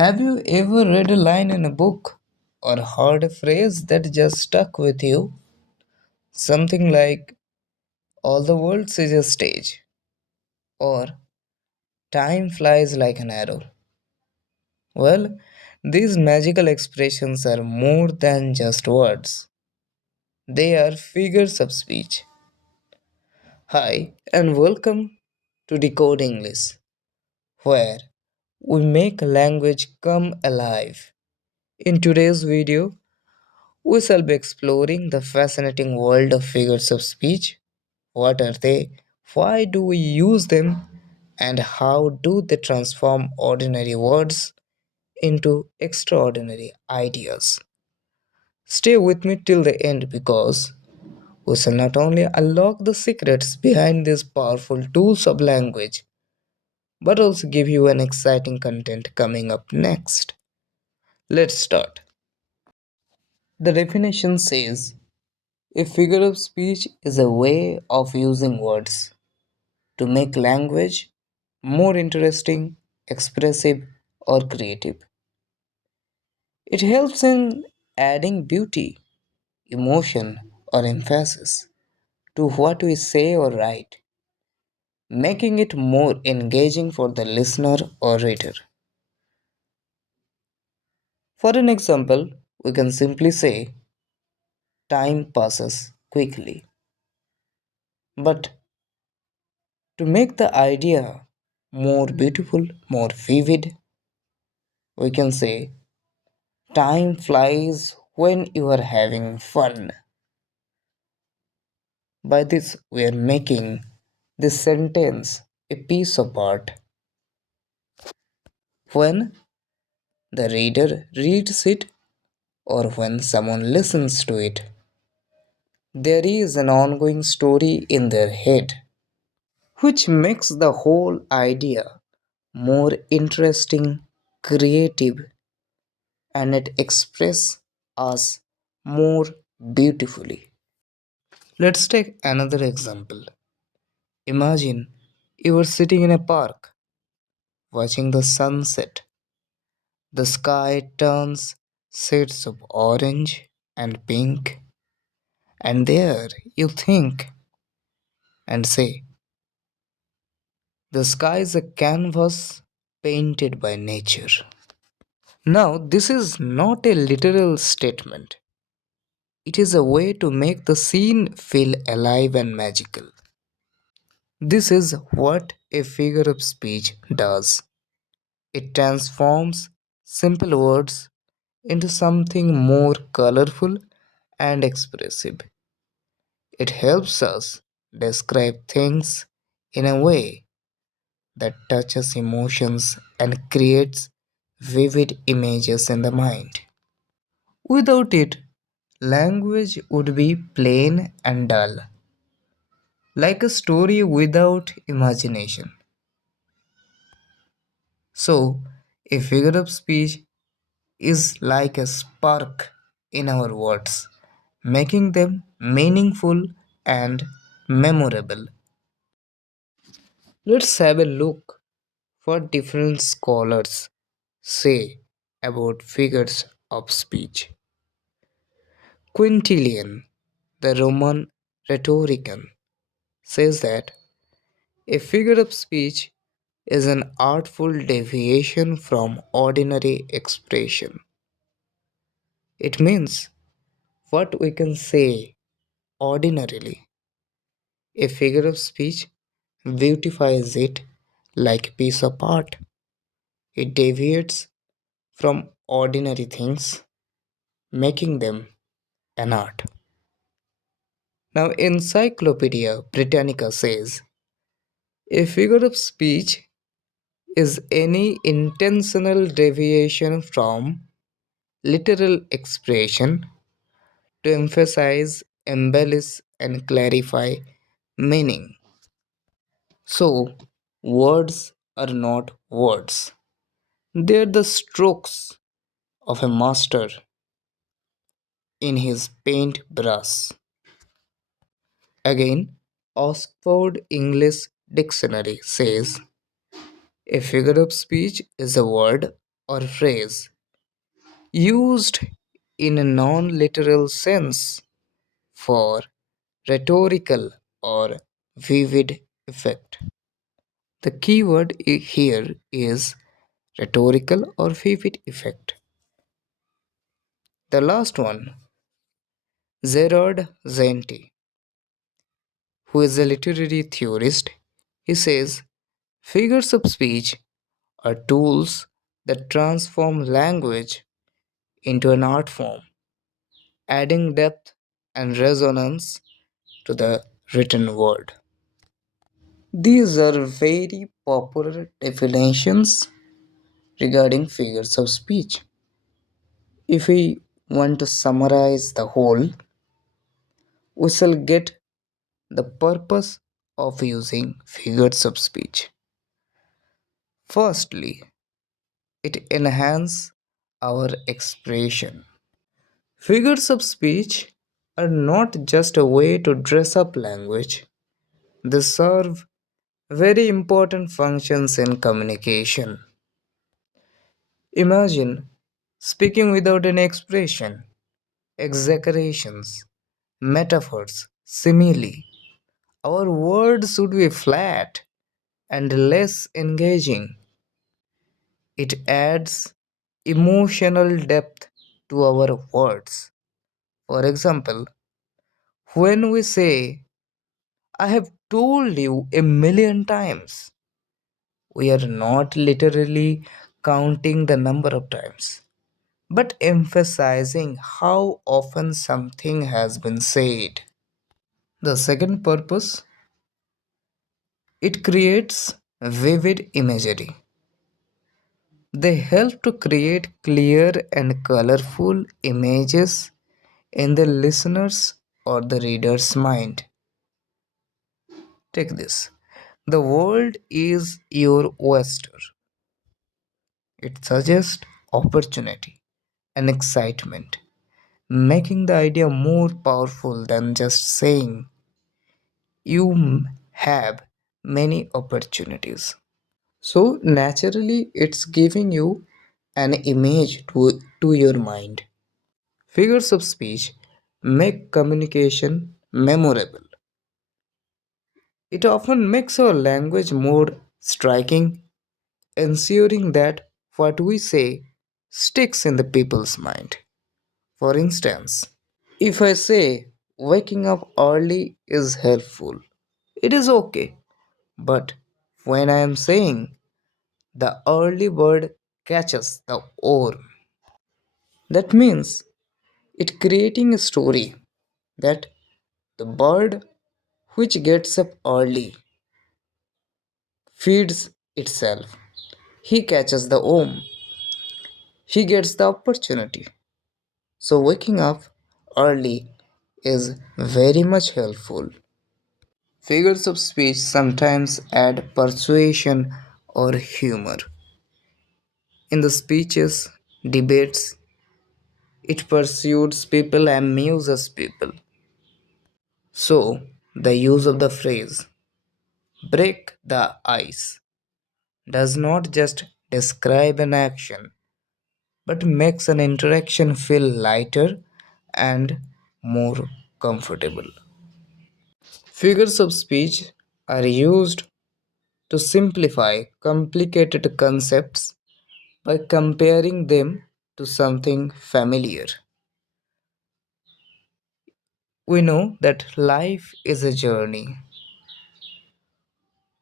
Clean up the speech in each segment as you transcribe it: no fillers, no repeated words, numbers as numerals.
Have you ever read a line in a book or heard a phrase that just stuck with you? Something like, all the world is a stage, or time flies like an arrow. Well, these magical expressions are more than just words, they are figures of speech. Hi, and welcome to Decode English, where we make language come alive. In today's video, we shall be exploring the fascinating world of figures of speech. What are they? Why do we use them? And how do they transform ordinary words into extraordinary ideas? Stay with me till the end because we shall not only unlock the secrets behind these powerful tools of language, but also give you an exciting content coming up next. Let's start. The definition says a figure of speech is a way of using words to make language more interesting, expressive, or creative. It helps in adding beauty, emotion, or emphasis to what we say or write, making it more engaging for the listener or reader. For an example, we can simply say, time passes quickly. But to make the idea more beautiful, more vivid, we can say, time flies when you are having fun. By this, we are making this sentence a piece of art. When the reader reads it or when someone listens to it, there is an ongoing story in their head, which makes the whole idea more interesting, creative, and it expresses us more beautifully. Let's take another example. Imagine you are sitting in a park watching the sunset. The sky turns shades of orange and pink, and there you think and say, the sky is a canvas painted by nature. Now, this is not a literal statement, it is a way to make the scene feel alive and magical. This is what a figure of speech does. It transforms simple words into something more colorful and expressive. It helps us describe things in a way that touches emotions and creates vivid images in the mind. Without it, language would be plain and dull, like a story without imagination. So, a figure of speech is like a spark in our words, making them meaningful and memorable. Let's have a look what different scholars say about figures of speech. Quintilian, the Roman rhetorician, says that a figure of speech is an artful deviation from ordinary expression. It means what we can say ordinarily. A figure of speech beautifies it like a piece of art. It deviates from ordinary things, making them an art. Now, Encyclopedia Britannica says a figure of speech is any intentional deviation from literal expression to emphasize, embellish, and clarify meaning. So, words are not words, they're the strokes of a master in his paintbrush. Again, Oxford English Dictionary says a figure of speech is a word or phrase used in a non literal sense for rhetorical or vivid effect. The keyword here is rhetorical or vivid effect. The last one, Gerard Zenti, who is a literary theorist, he says figures of speech are tools that transform language into an art form, adding depth and resonance to the written word. These are very popular definitions regarding figures of speech. If we want to summarize the whole, we shall get the purpose of using figures of speech. Firstly, it enhances our expression. Figures of speech are not just a way to dress up language, they serve very important functions in communication. Imagine speaking without any expression, exaggerations, metaphors, simile. Our words should be flat and less engaging. It adds emotional depth to our words. For example, when we say, I have told you a million times, we are not literally counting the number of times, but emphasizing how often something has been said. The second purpose, it creates vivid imagery. They help to create clear and colorful images in the listener's or the reader's mind. Take this. The world is your oyster. It suggests opportunity and excitement, making the idea more powerful than just saying you have many opportunities. So, naturally, it's giving you an image to your mind. Figures of speech make communication memorable. It often makes our language more striking, ensuring that what we say sticks in the people's mind. For instance, if I say waking up early is helpful, it is okay. But when I am saying the early bird catches the worm, that means it creating a story that the bird which gets up early feeds itself. He catches the worm. He gets the opportunity. So waking up early is very much helpful. Figures of speech sometimes add persuasion or humor. In the speeches, debates, it persuades people, amuses people. So, the use of the phrase break the ice does not just describe an action but makes an interaction feel lighter and more comfortable. Figures of speech are used to simplify complicated concepts by comparing them to something familiar. We know that life is a journey,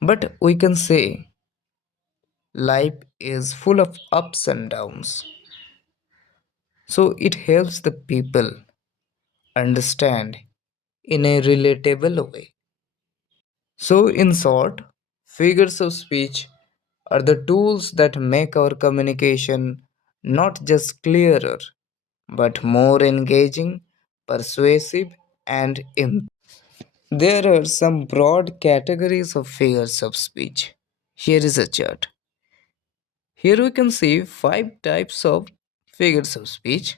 but we can say life is full of ups and downs. So it helps the people understand in a relatable way. So, in short, figures of speech are the tools that make our communication not just clearer but more engaging, persuasive, and there are some broad categories of figures of speech. Here is a chart. Here we can see five types of figures of speech.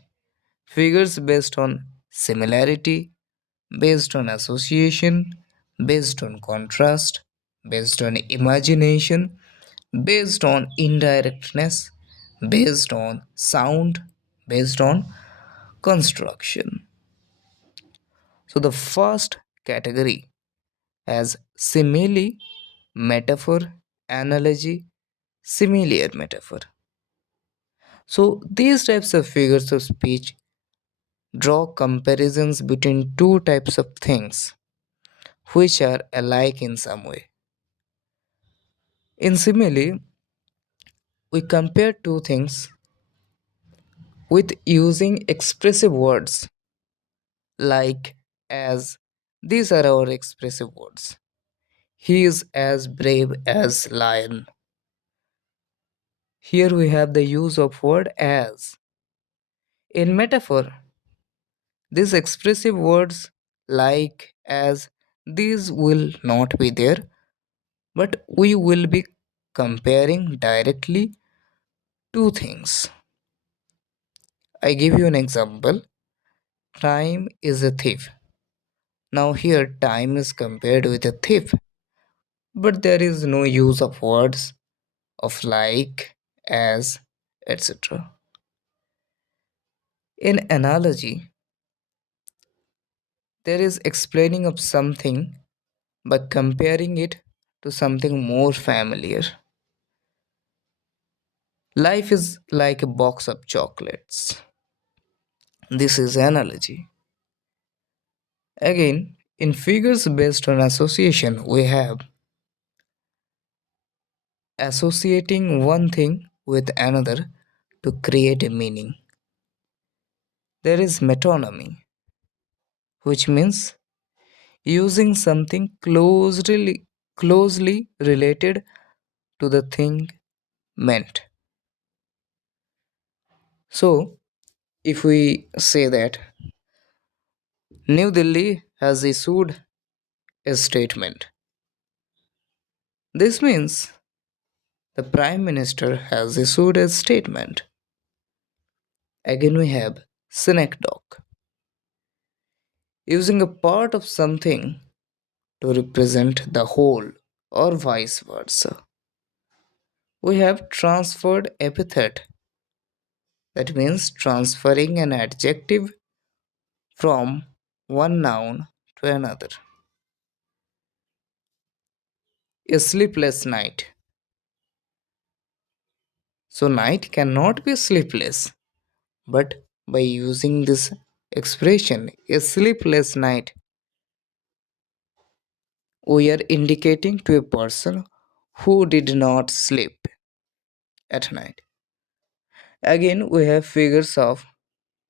Figures based on similarity, based on association, based on contrast, based on imagination, based on indirectness, based on sound, based on construction. So the first category has simile, metaphor, analogy, similar metaphor. So these types of figures of speech draw comparisons between two types of things which are alike in some way. In simile, we compare two things with using expressive words like as. These are our expressive words. He is as brave as lion. Here we have the use of word as. In metaphor, these expressive words like as, these will not be there, but we will be comparing directly two things. I give you an example. Time is a thief. Now here time is compared with a thief, but there is no use of words of like, as, etc. In analogy, there is explaining of something by comparing it to something more familiar. Life is like a box of chocolates. This is analogy. Again, in figures based on association, we have associating one thing with another to create a meaning. There is metonymy, which means using something closely related to the thing meant. So, if we say that New Delhi has issued a statement, this means the Prime Minister has issued a statement. Again, we have synecdoche, using a part of something to represent the whole, or vice versa. We have transferred epithet, that means transferring an adjective from one noun to another. A sleepless night. So, night cannot be sleepless, but by using this expression, a sleepless night, we are indicating to a person who did not sleep at night. Again, we have figures of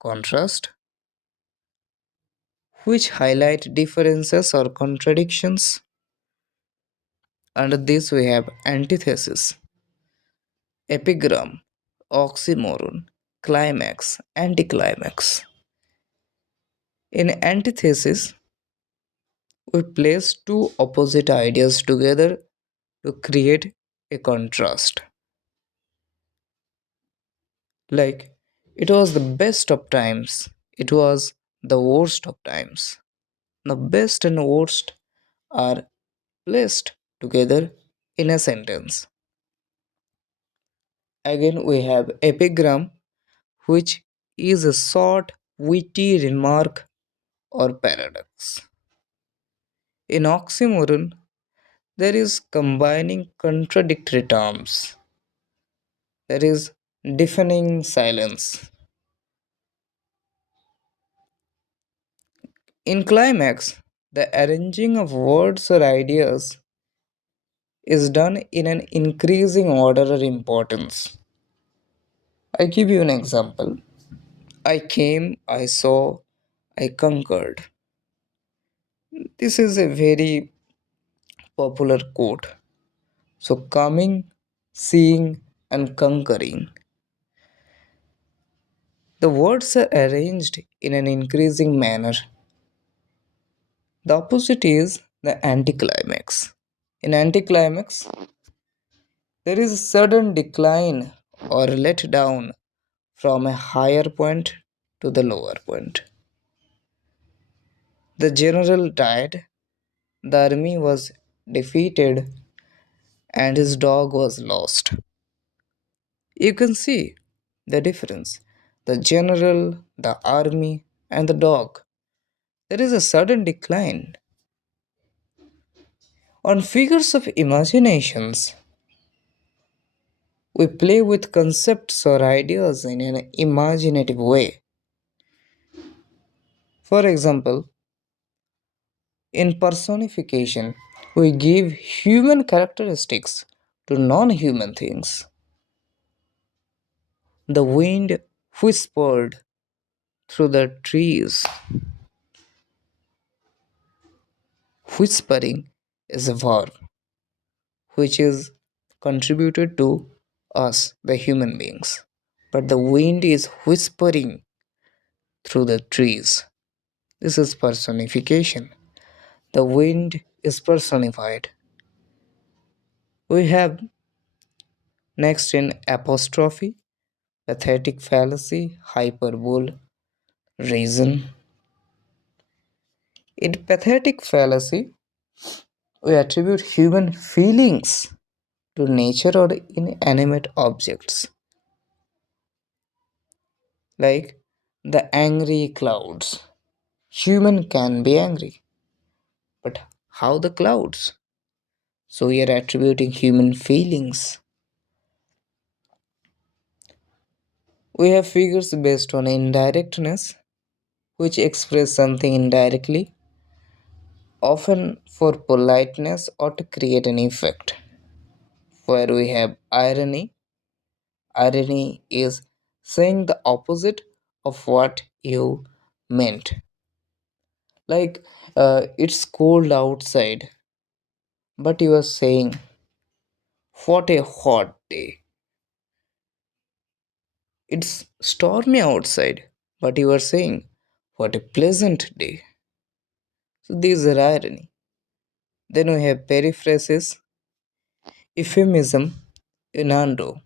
contrast, which highlight differences or contradictions. Under this, we have antithesis, epigram, oxymoron, climax, anticlimax. In antithesis, we place two opposite ideas together to create a contrast. Like, it was the best of times, it was the worst of times. The best and worst are placed together in a sentence. Again, we have epigram, which is a short, witty remark or paradox. In oxymoron, there is combining contradictory terms. There is deafening silence. In climax, the arranging of words or ideas is done in an increasing order or importance. I give you an example. I came, I saw, I conquered. This is a very popular quote. So, coming, seeing, and conquering. The words are arranged in an increasing manner. The opposite is the anticlimax. In anticlimax, there is a sudden decline or let down from a higher point to the lower point. The general died, the army was defeated, and his dog was lost. You can see The difference: the general, the army, and the dog. There is a sudden decline. On figures of imaginations, we play with concepts or ideas in an imaginative way. For example, in personification, we give human characteristics to non human things. The wind whispered through the trees. Whispering is a verb which is contributed to us, the human beings. But the wind is whispering through the trees. This is personification. The wind is personified. We have next in apostrophe, pathetic fallacy, hyperbole, reason. In pathetic fallacy, we attribute human feelings to nature or inanimate objects, like the angry clouds. Human can be angry, but how the clouds? So we are attributing human feelings. We have figures based on indirectness, which express something indirectly, often for politeness or to create an effect. Where we have irony, irony is saying the opposite of what you meant. Like, it's cold outside, but you are saying, what a hot day. It's stormy outside, but you are saying, what a pleasant day. So these are irony. Then we have periphrasis, euphemism, innuendo.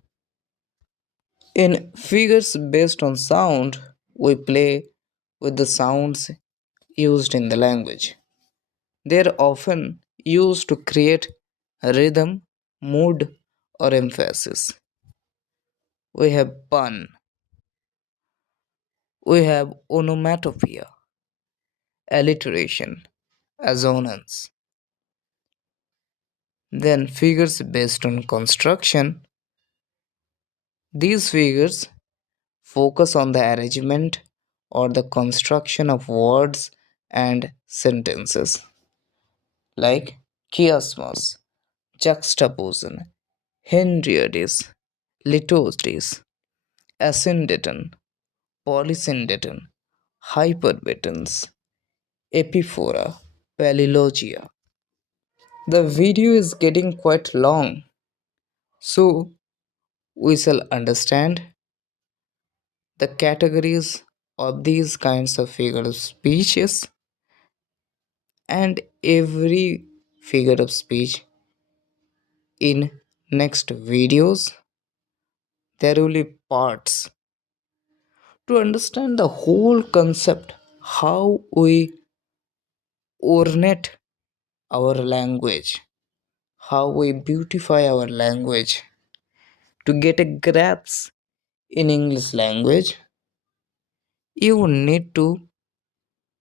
In figures based on sound, we play with the sounds used in the language. They are often used to create rhythm, mood, or emphasis. We have pun, we have onomatopoeia, alliteration, assonance. Then figures based on construction. These figures focus on the arrangement or the construction of words and sentences, like chiasmus, juxtaposition, Henriades, litotes, asyndeton, polysyndeton, hyperbatons, epiphora, palilogia. The video is getting quite long, so we shall understand the categories of these kinds of figure of speeches, and every figure of speech in next videos. There will be parts to understand the whole concept, how we ornate our language, how we beautify our language. To get a grasp in English language, you need to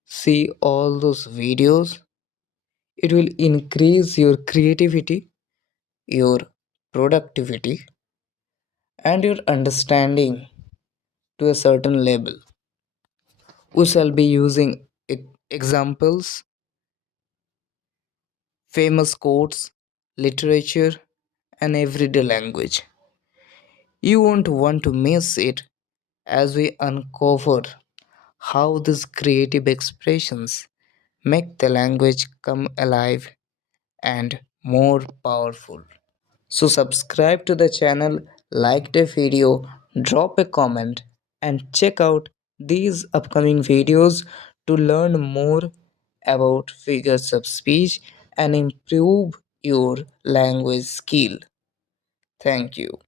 see all those videos. It will increase your creativity, your productivity, and your understanding to a certain level. We shall be using examples, famous quotes, literature, and everyday language. You won't want to miss it as we uncover how these creative expressions make the language come alive and more powerful. So, subscribe to the channel, like the video, drop a comment, and check out these upcoming videos to learn more about figures of speech and improve your language skill. Thank you.